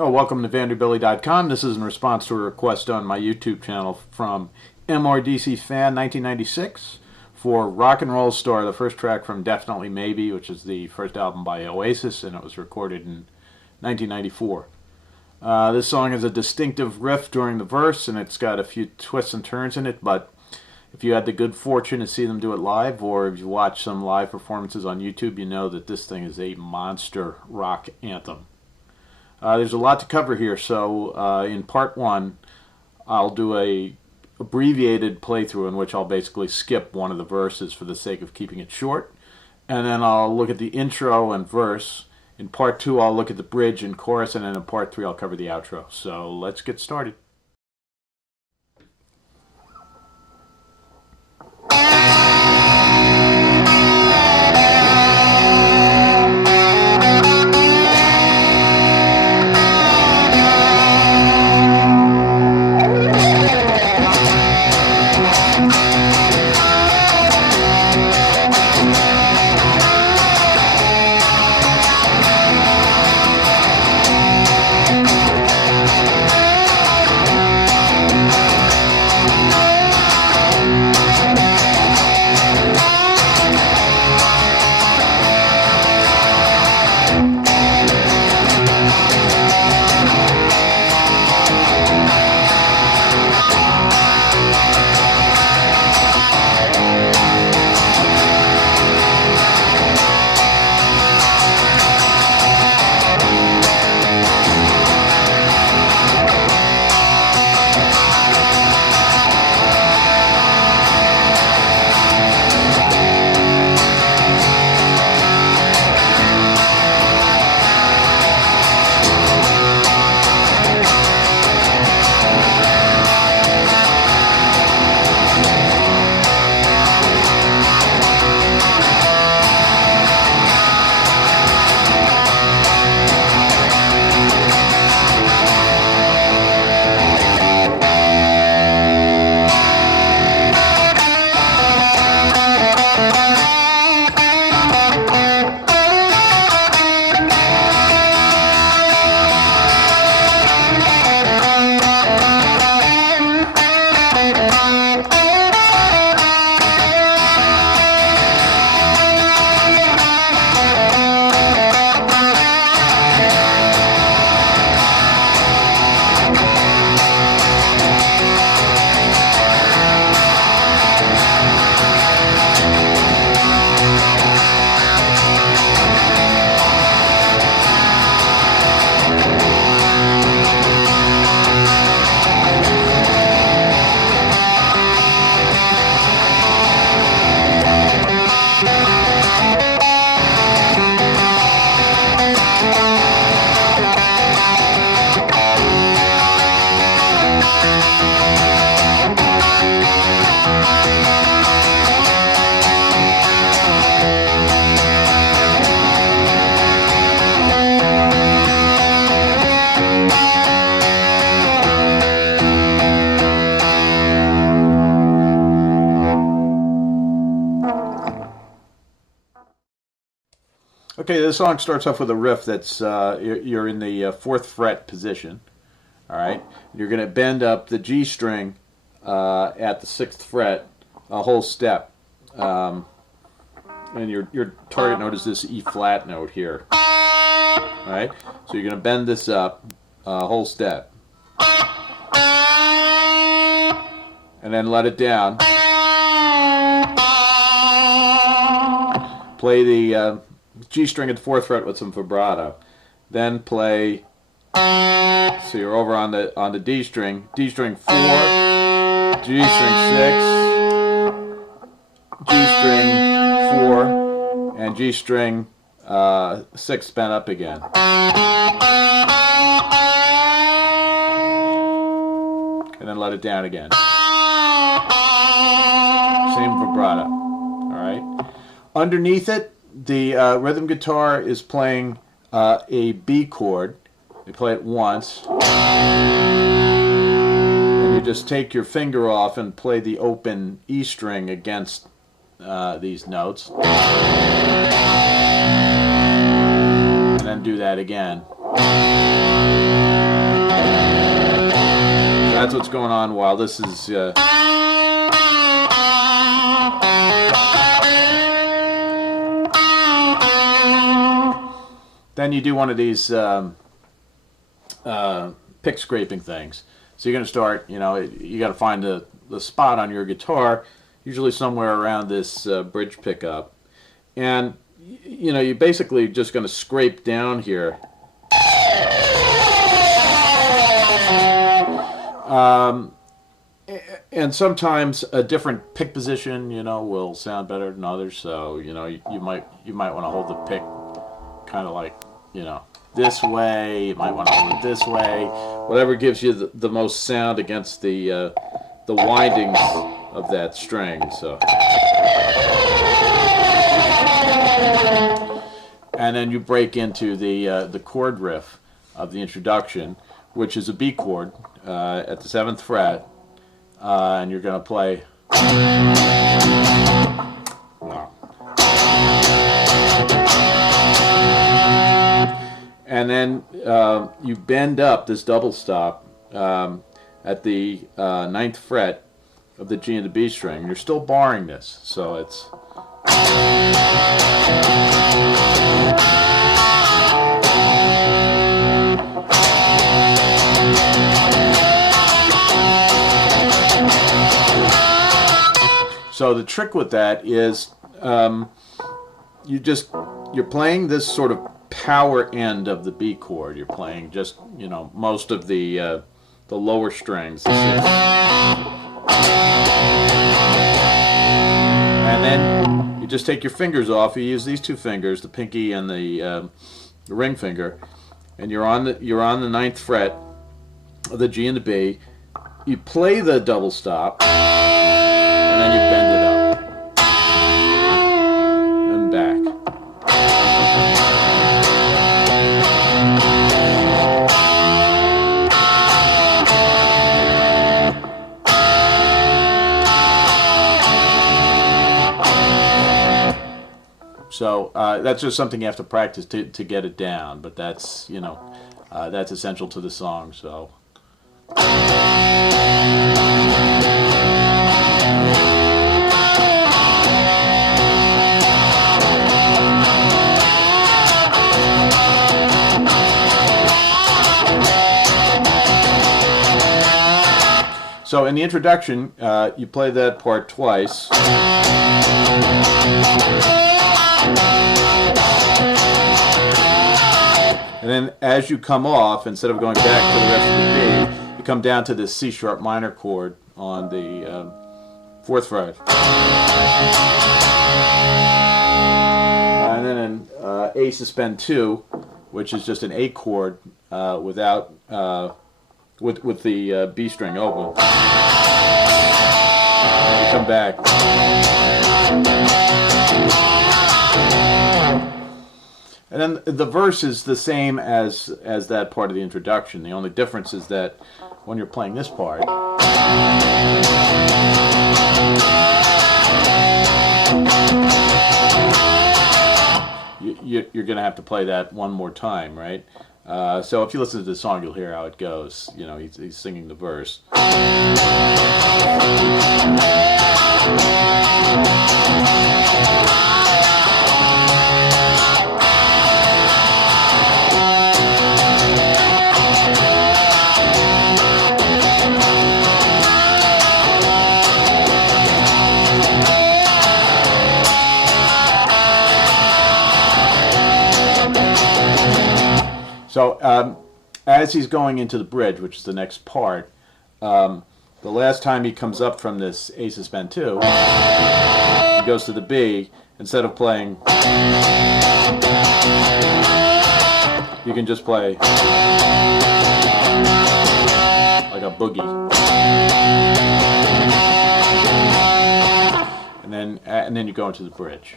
Oh, welcome to Vanderbilly.com. This is in response to a request on my YouTube channel from MRDC Fan 1996 for Rock and Roll Star, the first track from Definitely Maybe, which is the first album by Oasis, and it was recorded in 1994. This song has a distinctive riff during the verse, and it's got a few twists and turns in it, but if you had the good fortune to see them do it live, or if you watch some live performances on YouTube, you know that this thing is a monster rock anthem. There's a lot to cover here, so in part one, I'll do a abbreviated playthrough in which I'll basically skip one of the verses for the sake of keeping it short, and then I'll look at the intro and verse. In part two, I'll look at the bridge and chorus, and then in part three, I'll cover the outro. So let's get started. Okay, the song starts off with a riff that's, you're in the 4th fret position, all right? You're going to bend up the G string at the 6th fret a whole step, and your target note is this E flat note here, all right? So you're going to bend this up a whole step, and then let it down. Play the G string at the 4th fret with some vibrato. Then play, so you're over on the D string 4, G string 6, G string 4, and G string 6 bent up again. And then let it down again. Same vibrato. Alright? Underneath it, the rhythm guitar is playing a B chord. You play it once, and you just take your finger off and play the open E string against these notes, and then do that again. that's what's going on while this is... Then you do one of these pick scraping things. So you're going to start, you know, you got to find the spot on your guitar, usually somewhere around this bridge pickup. And, you know, you're basically just going to scrape down here. And sometimes a different pick position, you know, will sound better than others. So, you know, you might want to hold the pick kind of like, you know, this way. You might want to hold it this way. Whatever gives you the most sound against the windings of that string. So, and then you break into the chord riff of the introduction, which is a B chord at the 7th fret, and you're going to play. And then you bend up this double stop at the 9th fret of the G and the B string. You're still barring this, so it's. So the trick with that is you're playing this sort of power end of the B chord. You're playing just, you know, most of the lower strings. And then you just take your fingers off. You use these two fingers, the pinky and the ring finger, and you're on the 9th fret of the G and the B. You play the double stop, and then you bend it up and back. So that's just something you have to practice to get it down, but that's, you know, that's essential to the song. So. So in the introduction, you play that part twice. And then as you come off, instead of going back to the rest of the B, you come down to this C sharp minor chord on the 4th fret. And then an A suspend 2, which is just an A chord without with the B string open. And you come back. And then the verse is the same as that part of the introduction. The only difference is that when you're playing this part, you're going to have to play that one more time, right? So if you listen to the song, you'll hear how it goes. You know, he's singing the verse. So as he's going into the bridge, which is the next part, the last time he comes up from this A suspend 2, he goes to the B. Instead of playing, you can just play like a boogie. And then you go into the bridge.